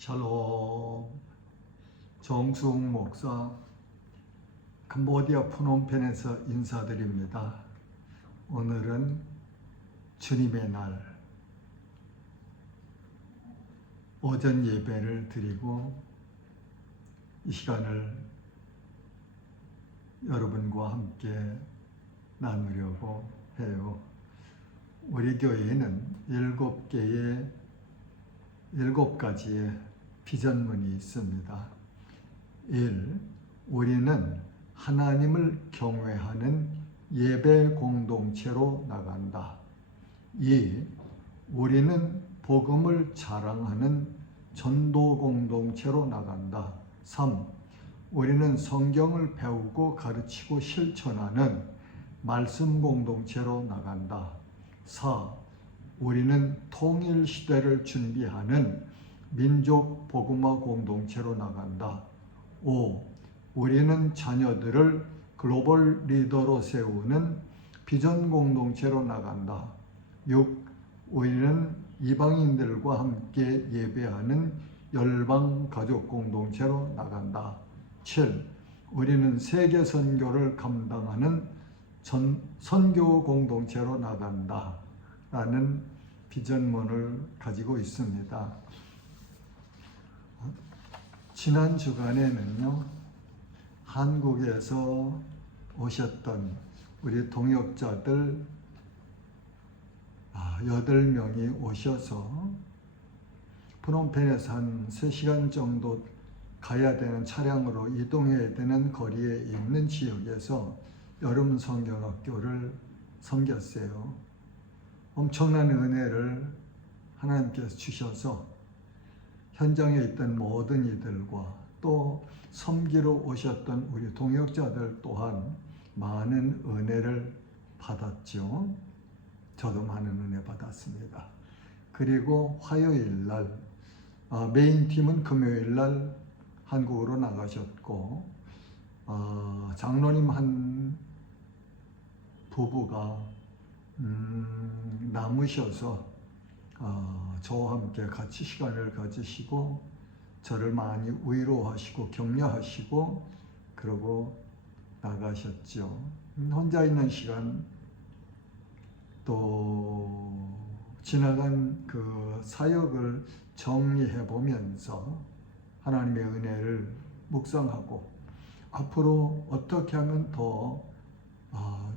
샬롬. 정수웅 목사 캄보디아 프놈펜에서 인사드립니다. 오늘은 주님의 날 오전 예배를 드리고 이 시간을 여러분과 함께 나누려고 해요. 우리 교회에는 7가지의 비전문이 있습니다. 1. 우리는 하나님을 경외하는 예배 공동체로 나간다. 2. 우리는 복음을 자랑하는 전도 공동체로 나간다. 3. 우리는 성경을 배우고 가르치고 실천하는 말씀 공동체로 나간다. 4. 우리는 통일 시대를 준비하는 민족 복음화 공동체로 나간다. 5. 우리는 자녀들을 글로벌 리더로 세우는 비전 공동체로 나간다. 6. 우리는 이방인들과 함께 예배하는 열방 가족 공동체로 나간다. 7. 우리는 세계 선교를 감당하는 선교 공동체로 나간다. 라는 비전문을 가지고 있습니다. 지난 주간에는요, 한국에서 오셨던 우리 동역자들 8명이 오셔서 프놈펜에서 한 3시간 정도 가야 되는 차량으로 이동해야 되는 거리에 있는 지역에서 여름 성경학교를 섬겼어요. 엄청난 은혜를 하나님께서 주셔서 현장에 있던 모든 이들과 또 섬기러 오셨던 우리 동역자들 또한 많은 은혜를 받았죠. 저도 많은 은혜 받았습니다. 그리고 화요일 날 메인 팀은 금요일 날 한국으로 나가셨고 장로님 한 부부가 남으셔서 저와 함께 같이 시간을 가지시고 저를 많이 위로하시고 격려하시고 그러고 나가셨죠. 혼자 있는 시간 또 지나간 그 사역을 정리해 보면서 하나님의 은혜를 묵상하고 앞으로 어떻게 하면 더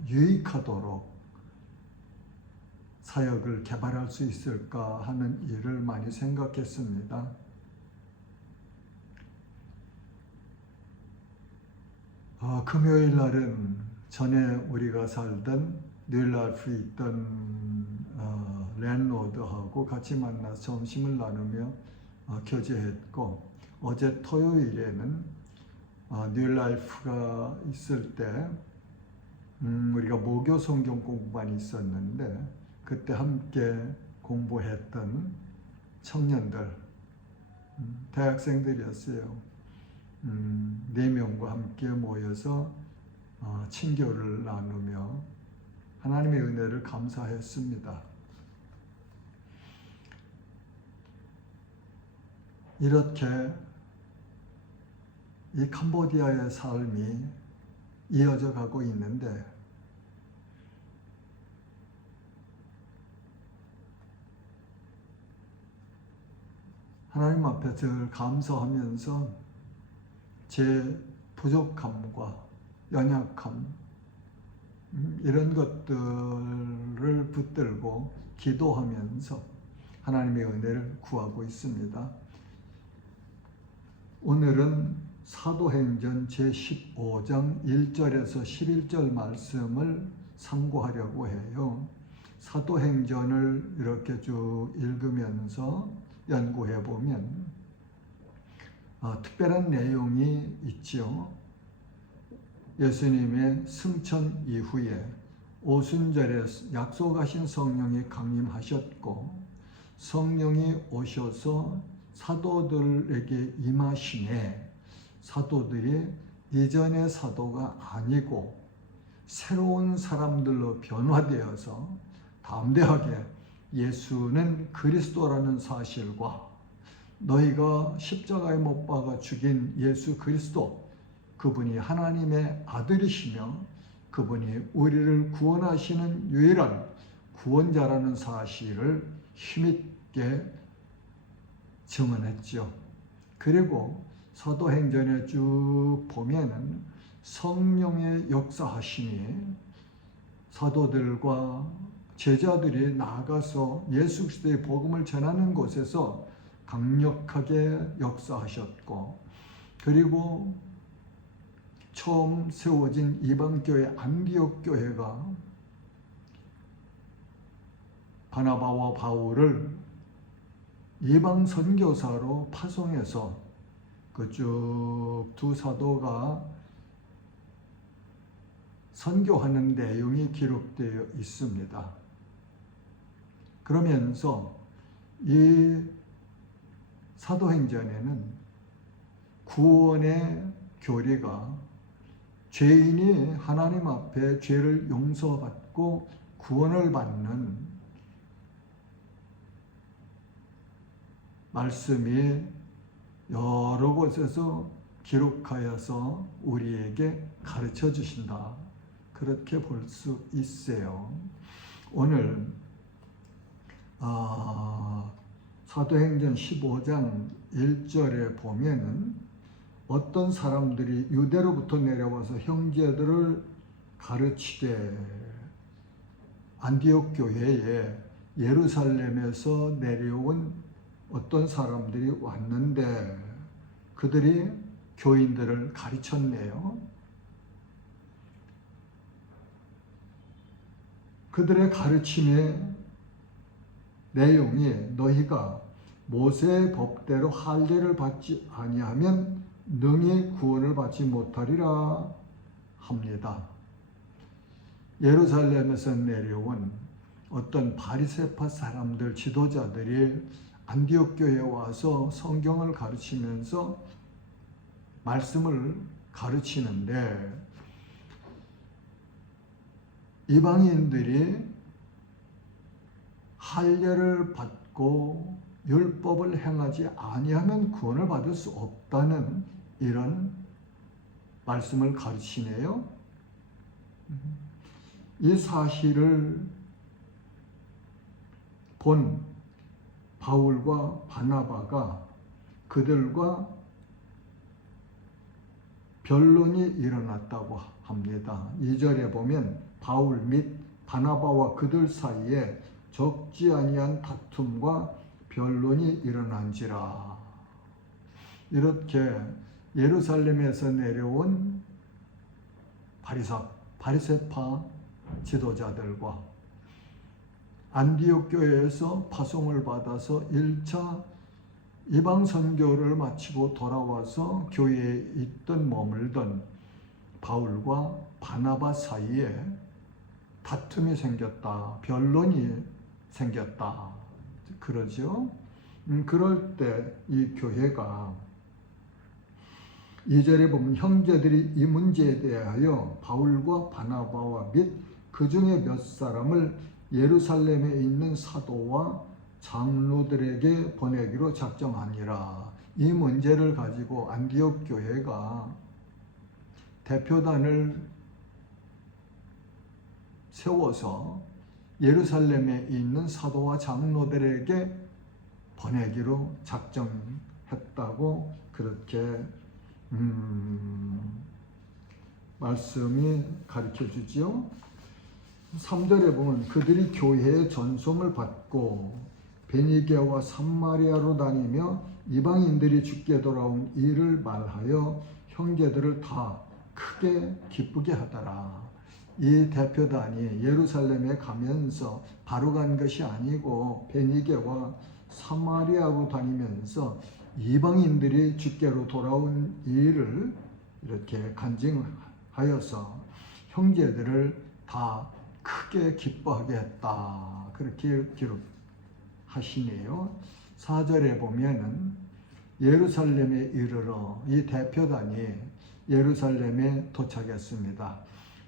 유익하도록 사역을 개발할 수 있을까 하는 일을 많이 생각했습니다. 금요일 날은 전에 우리가 살던 뉴일라이프에 있던 랜로드하고 같이 만나서 점심을 나누며 교제했고, 어제 토요일에는 뉴일라이프가 있을 때 우리가 모교 성경 공부반이 있었는데 그때 함께 공부했던 청년들, 대학생들이었어요. 4명과 함께 모여서 친교를 나누며 하나님의 은혜를 감사했습니다. 이렇게 이 캄보디아의 삶이 이어져 가고 있는데 하나님 앞에 늘 감사하면서 제 부족함과 연약함 이런 것들을 붙들고 기도하면서 하나님의 은혜를 구하고 있습니다. 오늘은 사도행전 제15장 1절에서 11절 말씀을 상고하려고 해요. 사도행전을 이렇게 쭉 읽으면서 연구해 보면 특별한 내용이 있죠. 예수님의 승천 이후에 오순절에 약속하신 성령이 강림하셨고 성령이 오셔서 사도들에게 임하시네 사도들이 이전의 사도가 아니고 새로운 사람들로 변화되어서 담대하게 예수는 그리스도라는 사실과 너희가 십자가에 못 박아 죽인 예수 그리스도, 그분이 하나님의 아들이시며 그분이 우리를 구원하시는 유일한 구원자라는 사실을 힘있게 증언했죠. 그리고 사도행전에 쭉 보면은 성령의 역사하심이 사도들과 제자들이 나아가서 예수 그리스도의 복음을 전하는 곳에서 강력하게 역사하셨고, 그리고 처음 세워진 이방교회 안디옥 교회가 바나바와 바울을 이방 선교사로 파송해서 그쭉 두 사도가 선교하는 내용이 기록되어 있습니다. 그러면서 이 사도행전에는 구원의 교리가 죄인이 하나님 앞에 죄를 용서받고 구원을 받는 말씀이 여러 곳에서 기록하여서 우리에게 가르쳐 주신다, 그렇게 볼 수 있어요. 오늘 사도행전 15장 1절에 보면은 어떤 사람들이 유대로부터 내려와서 형제들을 가르치되 안디옥 교회에 예루살렘에서 내려온 어떤 사람들이 왔는데 그들이 교인들을 가르쳤네요. 그들의 가르침의 내용이 너희가 모세의 법대로 할례를 받지 아니하면 능히 구원을 받지 못하리라 합니다. 예루살렘에서 내려온 어떤 바리새파 사람들, 지도자들이 안디옥 교회에 와서 성경을 가르치면서 말씀을 가르치는데 이방인들이 할례를 받고 율법을 행하지 아니하면 구원을 받을 수 없다는 이런 말씀을 가르치네요. 이 사실을 본 바울과 바나바가 그들과 변론이 일어났다고 합니다. 2절에 보면 바울 및 바나바와 그들 사이에 적지 아니한 다툼과 변론이 일어난지라. 이렇게 예루살렘에서 내려온 바리새파 지도자들과 안디옥 교회에서 파송을 받아서 1차 이방 선교를 마치고 돌아와서 교회에 있던 머물던 바울과 바나바 사이에 다툼이 생겼다, 변론이 생겼다, 그러죠. 그럴 때 이 교회가 2절에 보면 형제들이 이 문제에 대하여 바울과 바나바와 및 그 중에 몇 사람을 예루살렘에 있는 사도와 장로들에게 보내기로 작정하니라. 이 문제를 가지고 안디옥 교회가 대표단을 세워서 예루살렘에 있는 사도와 장로들에게 보내기로 작정했다고 그렇게 말씀이 가르쳐 주지요. 3절에 보면 그들이 교회의 전송을 받고 베니게와 삼마리아로 다니며 이방인들이 죽게 돌아온 일을 말하여 형제들을 다 크게 기쁘게 하더라. 이 대표단이 예루살렘에 가면서 바로 간 것이 아니고 베니게와 사마리아로 다니면서 이방인들이 주께로 돌아온 일을 이렇게 간증하여서 형제들을 다 크게 기뻐하게 했다, 그렇게 기록하시네요. 4절에 보면은 예루살렘에 이르러 이 대표단이 예루살렘에 도착했습니다.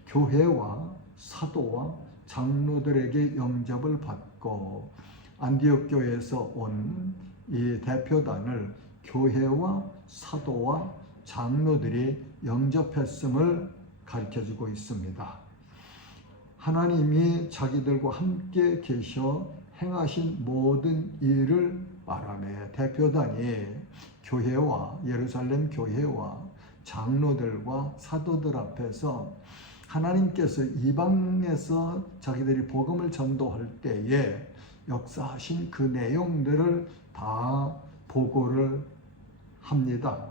교회와 사도와 장로들에게 영접을 받고 안디옥 교회에서 온 이 대표단을 교회와 사도와 장로들이 영접했음을 가르쳐주고 있습니다. 하나님이 자기들과 함께 계셔 행하신 모든 일을 말하며 대표단이 교회와 예루살렘 교회와 장로들과 사도들 앞에서 하나님께서 이방에서 자기들이 복음을 전도할 때에 역사하신 그 내용들을 다 보고를 합니다.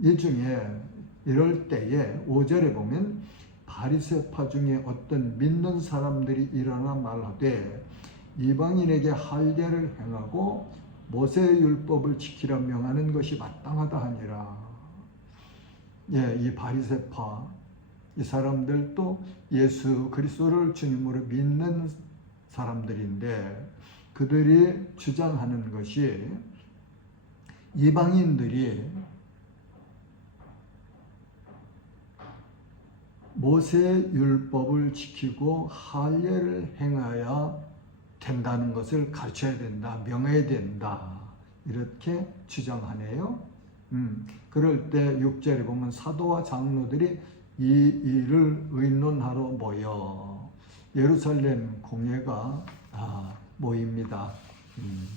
이 중에 이럴 때에 5절에 보면 바리새파 중에 어떤 믿는 사람들이 일어나 말하되 이방인에게 할례를 행하고 모세의 율법을 지키라 명하는 것이 마땅하다 하니라. 예, 이 바리새파 이 사람들도 예수 그리스도를 주님으로 믿는 사람들인데 그들이 주장하는 것이 이방인들이 모세의 율법을 지키고 할례를 행해야 된다는 것을 가르쳐야 된다, 명해야 된다 이렇게 주장하네요. 그럴 때 6절에 보면 사도와 장로들이 이 일을 의논하러 모여 예루살렘 공회가 모입니다.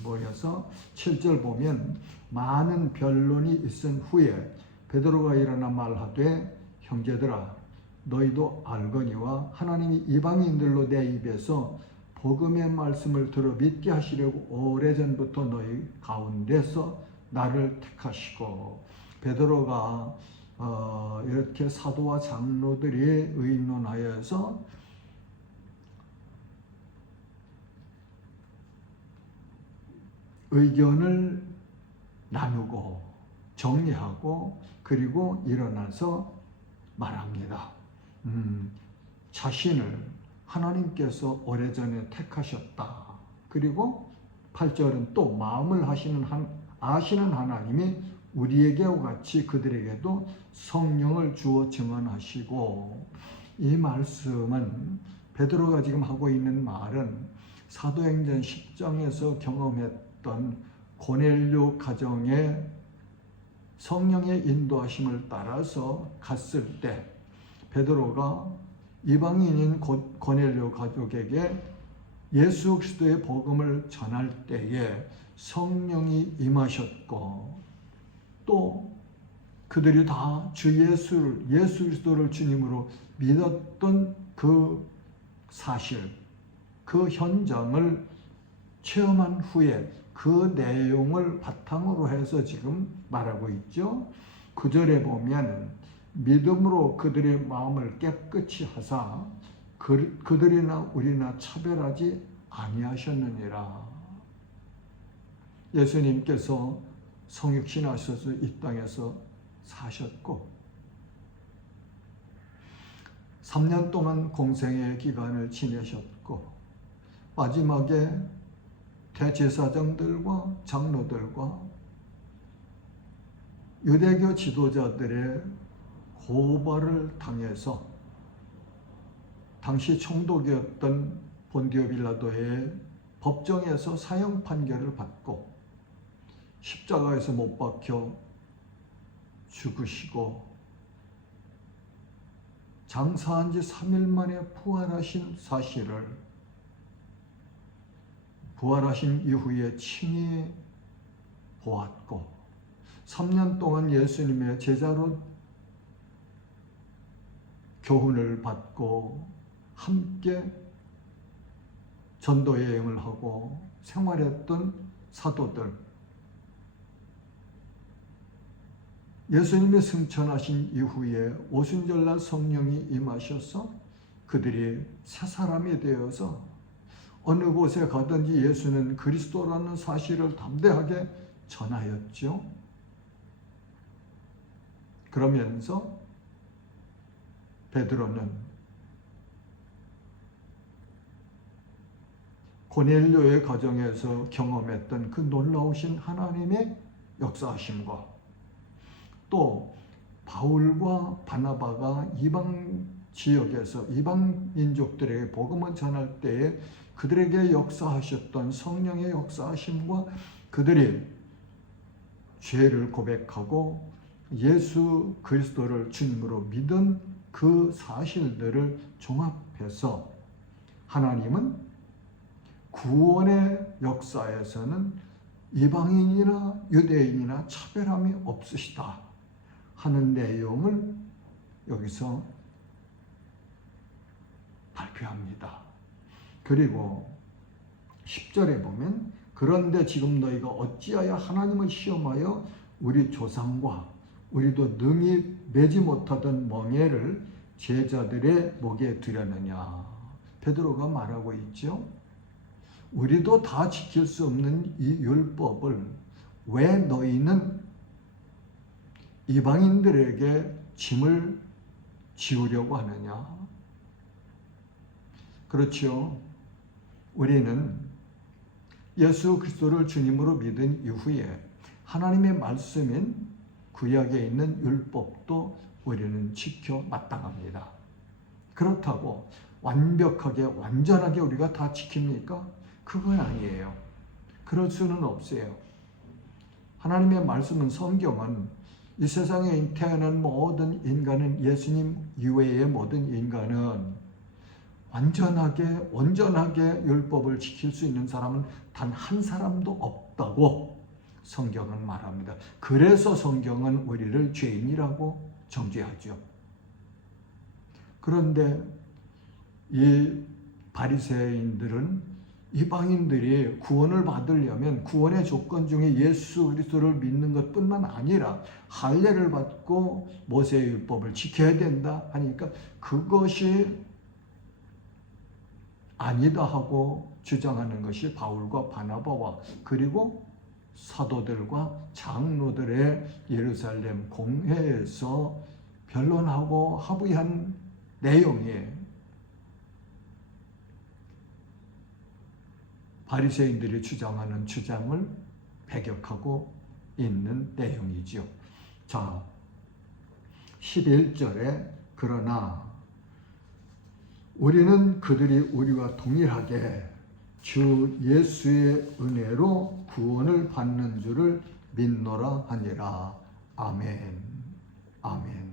모여서 7절 보면 많은 변론이 있은 후에 베드로가 일어나 말하되 형제들아 너희도 알거니와 하나님이 이방인들로 내 입에서 복음의 말씀을 들어 믿게 하시려고 오래전부터 너희 가운데서 나를 택하시고 베드로가 이렇게 사도와 장로들이 의논하여서 의견을 나누고 정리하고 그리고 일어나서 말합니다. 자신을 하나님께서 오래전에 택하셨다. 그리고 8절은 또 마음을 아시는 하나님이 우리에게와 같이 그들에게도 성령을 주어 증언하시고 이 말씀은 베드로가 지금 하고 있는 말은 사도행전 10장에서 경험했던 고넬료 가정의 성령의 인도하심을 따라서 갔을 때 베드로가 이방인인 고넬료 가족에게 예수 그리스도의 복음을 전할 때에 성령이 임하셨고 또 그들이 다 주 예수 그리스도를 주님으로 믿었던 그 사실, 그 현장을 체험한 후에 그 내용을 바탕으로 해서 지금 말하고 있죠. 9절에 보면 믿음으로 그들의 마음을 깨끗이 하사 그들이나 우리나 차별하지 아니하셨느니라. 예수님께서 성육신하셔서 이 땅에서 사셨고 3년 동안 공생의 기간을 지내셨고 마지막에 대제사장들과 장로들과 유대교 지도자들의 고발을 당해서 당시 총독이었던 본디오 빌라도의 법정에서 사형 판결을 받고 십자가에서 못 박혀 죽으시고 장사한 지 3일 만에 부활하신 사실을 부활하신 이후에 친히 보았고 3년 동안 예수님의 제자로 교훈을 받고 함께 전도 여행을 하고 생활했던 사도들 예수님이 승천하신 이후에 오순절날 성령이 임하셔서 그들이 새 사람이 되어서 어느 곳에 가든지 예수는 그리스도라는 사실을 담대하게 전하였죠. 그러면서 베드로는 고넬료의 가정에서 경험했던 그 놀라우신 하나님의 역사하심과 또 바울과 바나바가 이방 지역에서 이방 민족들에게 복음을 전할 때에 그들에게 역사하셨던 성령의 역사하심과 그들이 죄를 고백하고 예수 그리스도를 주님으로 믿은 그 사실들을 종합해서 하나님은 구원의 역사에서는 이방인이나 유대인이나 차별함이 없으시다 하는 내용을 여기서 발표합니다. 그리고 10절에 보면 그런데 지금 너희가 어찌하여 하나님을 시험하여 우리 조상과 우리도 능히 매지 못하던 멍에를 제자들의 목에 두려느냐. 베드로가 말하고 있죠. 우리도 다 지킬 수 없는 이 율법을 왜 너희는 이방인들에게 짐을 지우려고 하느냐. 그렇죠. 우리는 예수 그리스도를 주님으로 믿은 이후에 하나님의 말씀인 구약에 있는 율법도 우리는 지켜 마땅합니다. 그렇다고 완벽하게 완전하게 우리가 다 지킵니까? 그건 아니에요. 그럴 수는 없어요. 하나님의 말씀은 성경은 이 세상에 태어난 모든 인간은 예수님 이외의 모든 인간은 완전하게 온전하게 율법을 지킬 수 있는 사람은 단 한 사람도 없다고 성경은 말합니다. 그래서 성경은 우리를 죄인이라고 정죄하죠. 그런데 이 바리새인들은 이방인들이 구원을 받으려면 구원의 조건 중에 예수 그리스도를 믿는 것뿐만 아니라 할례를 받고 모세의 율법을 지켜야 된다 하니까 그것이 아니다 하고 주장하는 것이 바울과 바나바와 그리고 사도들과 장로들의 예루살렘 공회에서 변론하고 합의한 내용이에요. 바리새인들이 주장하는 주장을 배격하고 있는 내용이죠. 자, 11절에 그러나 우리는 그들이 우리와 동일하게 주 예수의 은혜로 구원을 받는 줄을 믿노라 하니라. 아멘. 아멘.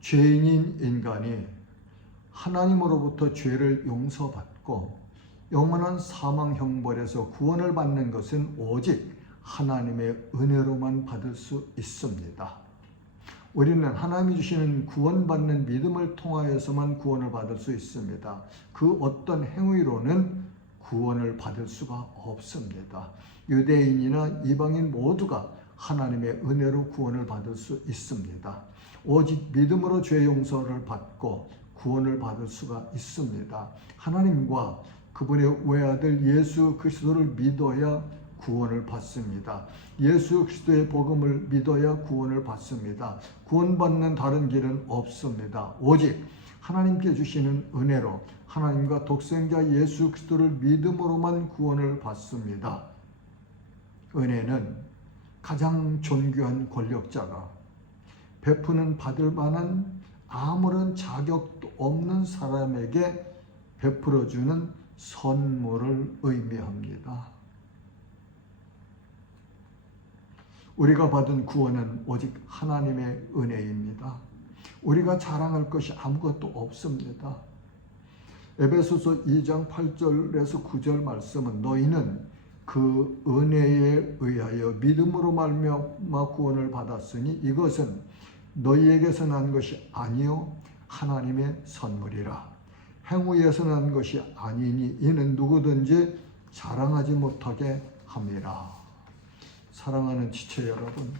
죄인인 인간이 하나님으로부터 죄를 용서받고 영원한 사망 형벌에서 구원을 받는 것은 오직 하나님의 은혜로만 받을 수 있습니다. 우리는 하나님이 주시는 구원받는 믿음을 통하여서만 구원을 받을 수 있습니다. 그 어떤 행위로는 구원을 받을 수가 없습니다. 유대인이나 이방인 모두가 하나님의 은혜로 구원을 받을 수 있습니다. 오직 믿음으로 죄 용서를 받고 구원을 받을 수가 있습니다. 하나님과 그분의 외아들 예수 그리스도를 믿어야 구원을 받습니다. 예수 그리스도의 복음을 믿어야 구원을 받습니다. 구원받는 다른 길은 없습니다. 오직 하나님께 주시는 은혜로 하나님과 독생자 예수 그리스도를 믿음으로만 구원을 받습니다. 은혜는 가장 존귀한 권력자가 베푸는 받을 만한 아무런 자격도 없는 사람에게 베풀어주는 선물을 의미합니다. 우리가 받은 구원은 오직 하나님의 은혜입니다. 우리가 자랑할 것이 아무것도 없습니다. 에베소서 2장 8절에서 9절 말씀은 너희는 그 은혜에 의하여 믿음으로 말미암아 구원을 받았으니 이것은 너희에게서 난 것이 아니요 하나님의 선물이라. 행위에서 난 것이 아니니 이는 누구든지 자랑하지 못하게 함이라. 사랑하는 지체 여러분,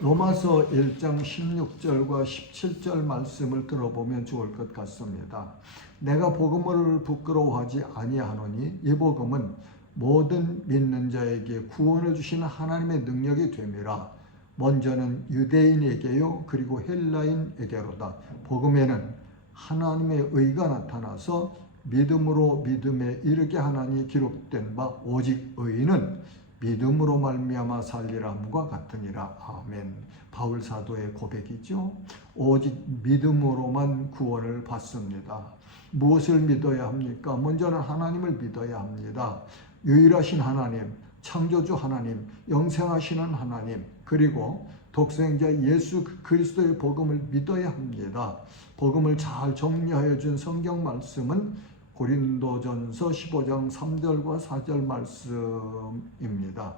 로마서 1장 16절과 17절 말씀을 들어보면 좋을 것 같습니다. 내가 복음을 부끄러워하지 아니하노니 이 복음은 모든 믿는 자에게 구원을 주시는 하나님의 능력이 됨이라. 먼저는 유대인에게요 그리고 헬라인에게로다. 복음에는 하나님의 의가 나타나서 믿음으로 믿음에 이르게 하나니 기록된 바 오직 의인은 믿음으로 말미암아 살리라 함과 같으니라. 아멘. 바울 사도의 고백이죠. 오직 믿음으로만 구원을 받습니다. 무엇을 믿어야 합니까? 먼저는 하나님을 믿어야 합니다. 유일하신 하나님, 창조주 하나님, 영생하시는 하나님, 그리고 독생자 예수 그리스도의 복음을 믿어야 합니다. 복음을 잘 정리하여 준 성경 말씀은 고린도전서 15장 3절과 4절 말씀입니다.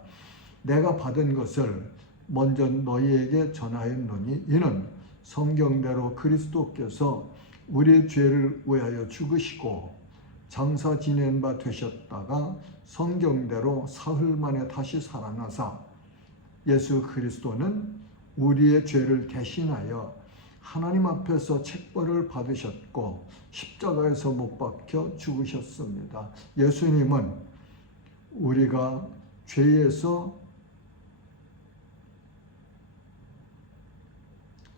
내가 받은 것을 먼저 너희에게 전하였노니 이는 성경대로 그리스도께서 우리의 죄를 위하여 죽으시고 장사 지낸 바 되셨다가 성경대로 사흘 만에 다시 살아나사 예수 그리스도는 우리의 죄를 대신하여 하나님 앞에서 책벌을 받으셨고 십자가에서 못 박혀 죽으셨습니다. 예수님은 우리가 죄에서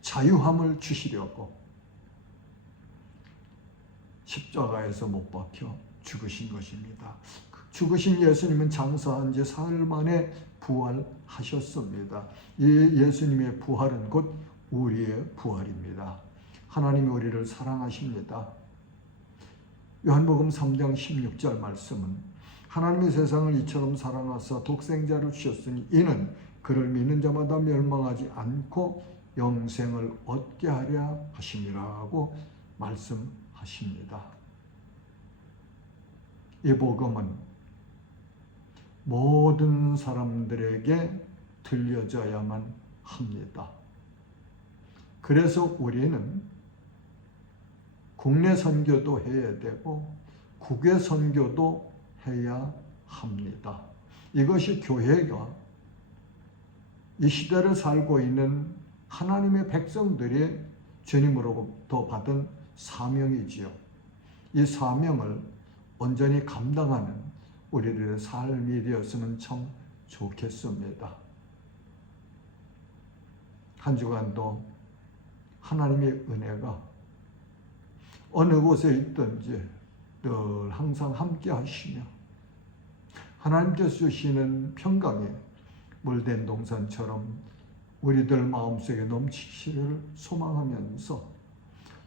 자유함을 주시려고 십자가에서 못 박혀 죽으신 것입니다. 죽으신 예수님은 장사한 지 사흘 만에 부활하셨습니다. 이 예수님의 부활은 곧 우리의 부활입니다. 하나님이 우리를 사랑하십니다. 요한복음 3장 16절 말씀은 하나님이 세상을 이처럼 사랑하사 독생자를 주셨으니 이는 그를 믿는 자마다 멸망하지 않고 영생을 얻게 하려 하심이라고 말씀하십니다. 이 복음은 모든 사람들에게 들려져야만 합니다. 그래서 우리는 국내 선교도 해야 되고 국외 선교도 해야 합니다. 이것이 교회가 이 시대를 살고 있는 하나님의 백성들이 주님으로부터 받은 사명이지요. 이 사명을 온전히 감당하는 우리들의 삶이 되었으면 참 좋겠습니다. 한 주간도 하나님의 은혜가 어느 곳에 있든지 늘 항상 함께 하시며 하나님께서 주시는 평강에 물된 동산처럼 우리들 마음속에 넘치기를 소망하면서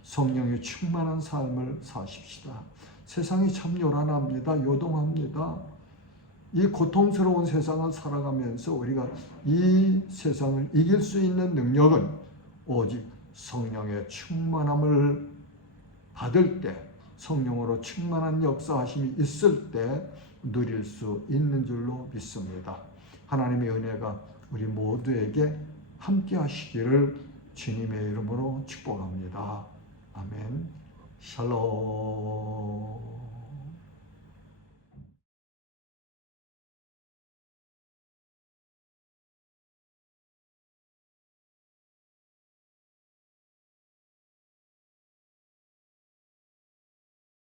성령의 충만한 삶을 사십시다. 세상이 참 요란합니다. 요동합니다. 이 고통스러운 세상을 살아가면서 우리가 이 세상을 이길 수 있는 능력은 오직 성령의 충만함을 받을 때, 성령으로 충만한 역사하심이 있을 때 누릴 수 있는 줄로 믿습니다. 하나님의 은혜가 우리 모두에게 함께 하시기를 주님의 이름으로 축복합니다. 아멘. 샬롬.